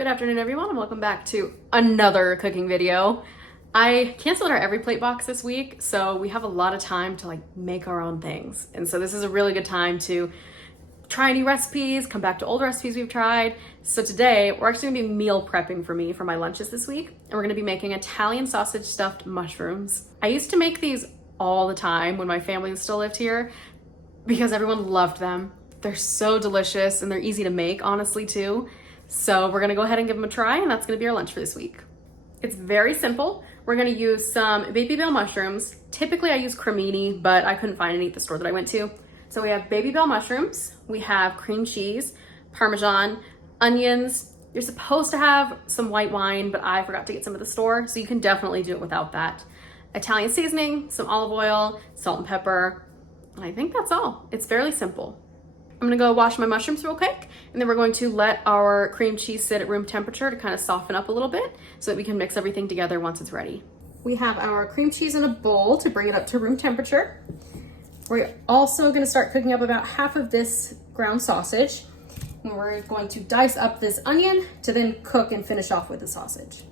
Good afternoon, everyone, and welcome back to another cooking video. I canceled our Every Plate box this week, so we have a lot of time to make our own things. And so this is a really good time to try new recipes, come back to old recipes we've tried. So today we're actually gonna be meal prepping for me for my lunches this week. And we're gonna be making Italian sausage stuffed mushrooms. I used to make these all the time when my family still lived here because everyone loved them. They're so delicious and they're easy to make, honestly, too. So we're gonna go ahead and give them a try, and that's gonna be our lunch for this week. It's very simple. We're gonna use some Babybel mushrooms. Typically I use cremini, but I couldn't find any at the store that I went to. So we have Babybel mushrooms, we have cream cheese, Parmesan, onions. You're supposed to have some white wine, but I forgot to get some at the store, so you can definitely do it without that. Italian seasoning, some olive oil, salt and pepper, and I think that's all. It's fairly simple. I'm gonna go wash my mushrooms real quick, and then we're going to let our cream cheese sit at room temperature to kind of soften up a little bit so that we can mix everything together once it's ready. We have our cream cheese in a bowl to bring it up to room temperature. We're also gonna start cooking up about half of this ground sausage, and we're going to dice up this onion to then cook and finish off with the sausage.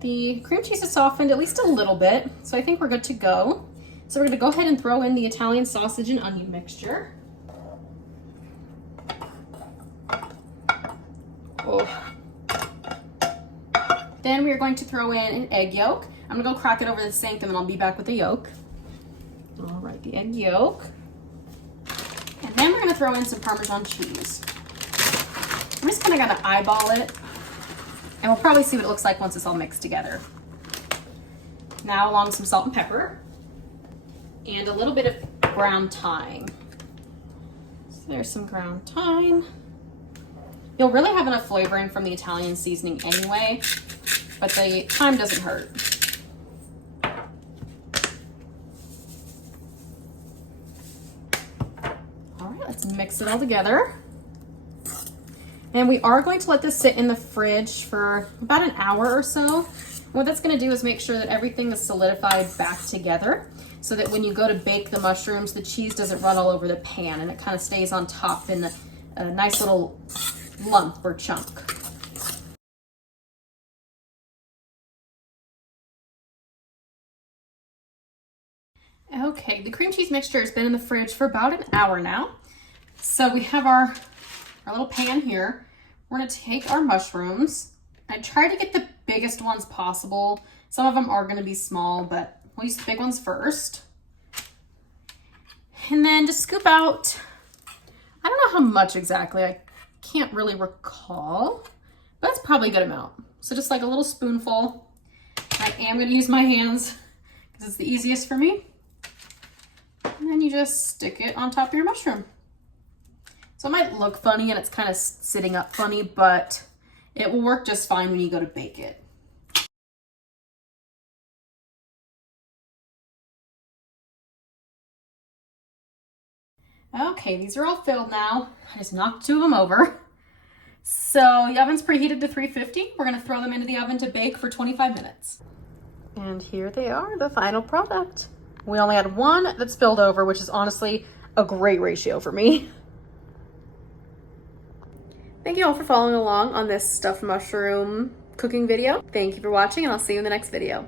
The cream cheese is softened at least a little bit, so I think we're good to go. So we're gonna go ahead and throw in the Italian sausage and onion mixture. Oh. Then we are going to throw in an egg yolk. I'm gonna go crack it over the sink and then I'll be back with the yolk. All right, the egg yolk. And then we're gonna throw in some Parmesan cheese. I'm just kinda gonna eyeball it. And we'll probably see what it looks like once it's all mixed together. Now along with some salt and pepper and a little bit of ground thyme. So there's some ground thyme. You'll really have enough flavoring from the Italian seasoning anyway, but the thyme doesn't hurt. All right, let's mix it all together. And we are going to let this sit in the fridge for about an hour or so. What that's gonna do is make sure that everything is solidified back together so that when you go to bake the mushrooms, the cheese doesn't run all over the pan and it kind of stays on top in a nice little lump or chunk. Okay, the cream cheese mixture has been in the fridge for about an hour now. So we have our little pan here. We're gonna take our mushrooms. I tried to get the biggest ones possible. Some of them are gonna be small, but we'll use the big ones first. And then to scoop out, I don't know how much exactly, I can't really recall, but it's probably a good amount. So just like a little spoonful. I am gonna use my hands because it's the easiest for me. And then you just stick it on top of your mushroom. So it might look funny and it's kind of sitting up funny, but it will work just fine when you go to bake it. Okay, these are all filled now. I just knocked two of them over. So the oven's preheated to 350. We're gonna throw them into the oven to bake for 25 minutes. And here they are, the final product. We only had one that spilled over, which is honestly a great ratio for me. Thank you all for following along on this stuffed mushroom cooking video. Thank you for watching, and I'll see you in the next video.